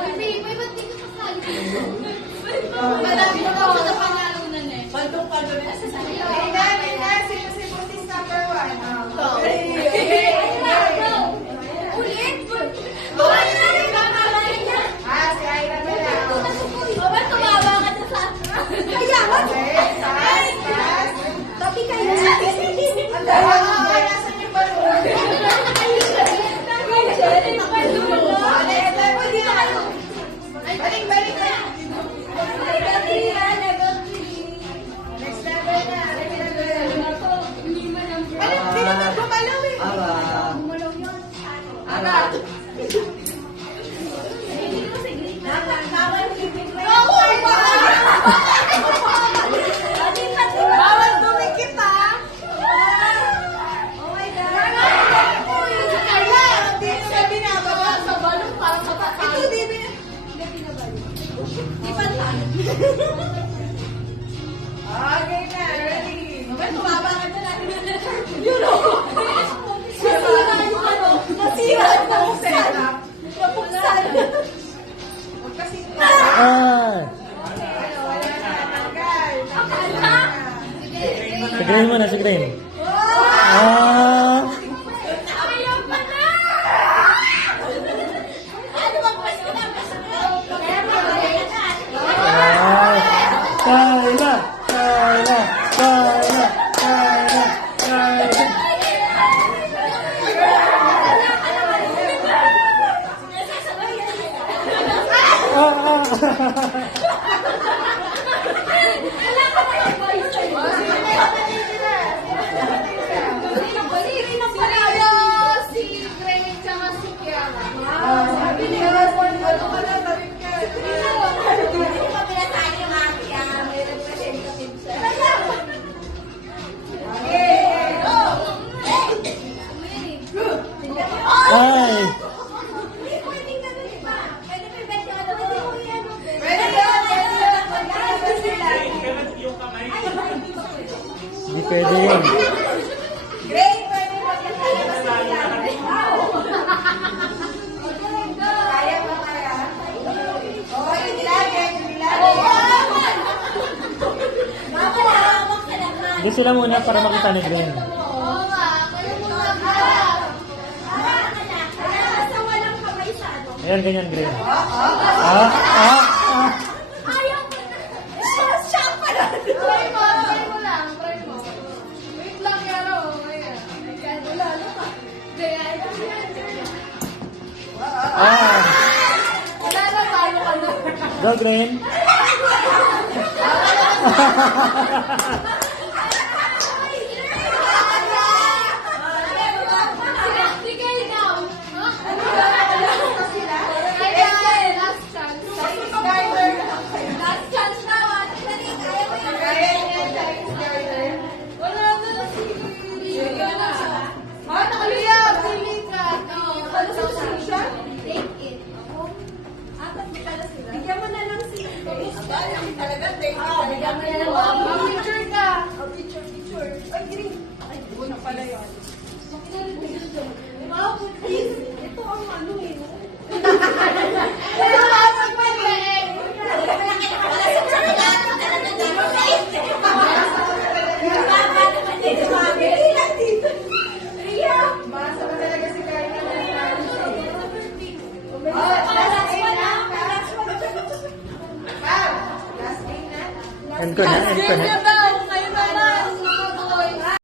May ba't di ka kasali? Madami na ako sa panalunan eh. Paldong-paldong na sa sarili. Sino si Buntis number 1? Ulit? Si Ira na lang. Ba't tumaba ka na sa... Kaya, Tapi kayo. Ang dalawa ka, nasa yung balon. Balik na. Next level na. Hindi naman gumalaw eh. Bawal dumikit ah. Oh my God. Carla, hindi siya binabawa sa balon para sa pata. Ito, di binabawa. Di pa tayo. Okay na, ready. May tumaba ka dyan natin. You know. Nasira yung setup. Napuksan. Huwag kasi Ah! Sigrain mo na, sigrain. Ah! Ayaw pa na! Ano bang pas ko na? Ah! Kayla! Kayla! Kayla! Kayla! Kayla! Si Greg tsaka si Kiara. Sabi niya, ano ka na, tarin ka. Ay! Hindi pwede yun. Great, pwede magkakaya na sila. Kaya ba kaya? Oo, yung nilagay, yung nilagay. Doon sila muna para makita ni Glenn. Oo nga, kayo muna ka. Ayan, ganyan, Glenn. Ah! Ah! Ah! Ayaw pa na. Siya pa na. Try mo lang, try mo. Wait lang, Kiara. Ayan, wala pa. Ayan. Ah! Wala na, tayo ka na. Go, Glenn! Sige, ikaw. Last chance. Last chance na. Kaya niya, Chinese garden. Wala na, sige. Nakaliyab! Pili ka. Ano sa siya? Take it. Bigyan mo na lang si... Talaga, thank you. Bigyan mo na lang. Picture ka. Picture. Ay, green. Ay, buo na pala yun. Wow, please. Ito ang ano eh. Basa mo talaga si Carla. Last game na. End ko na, end ko na.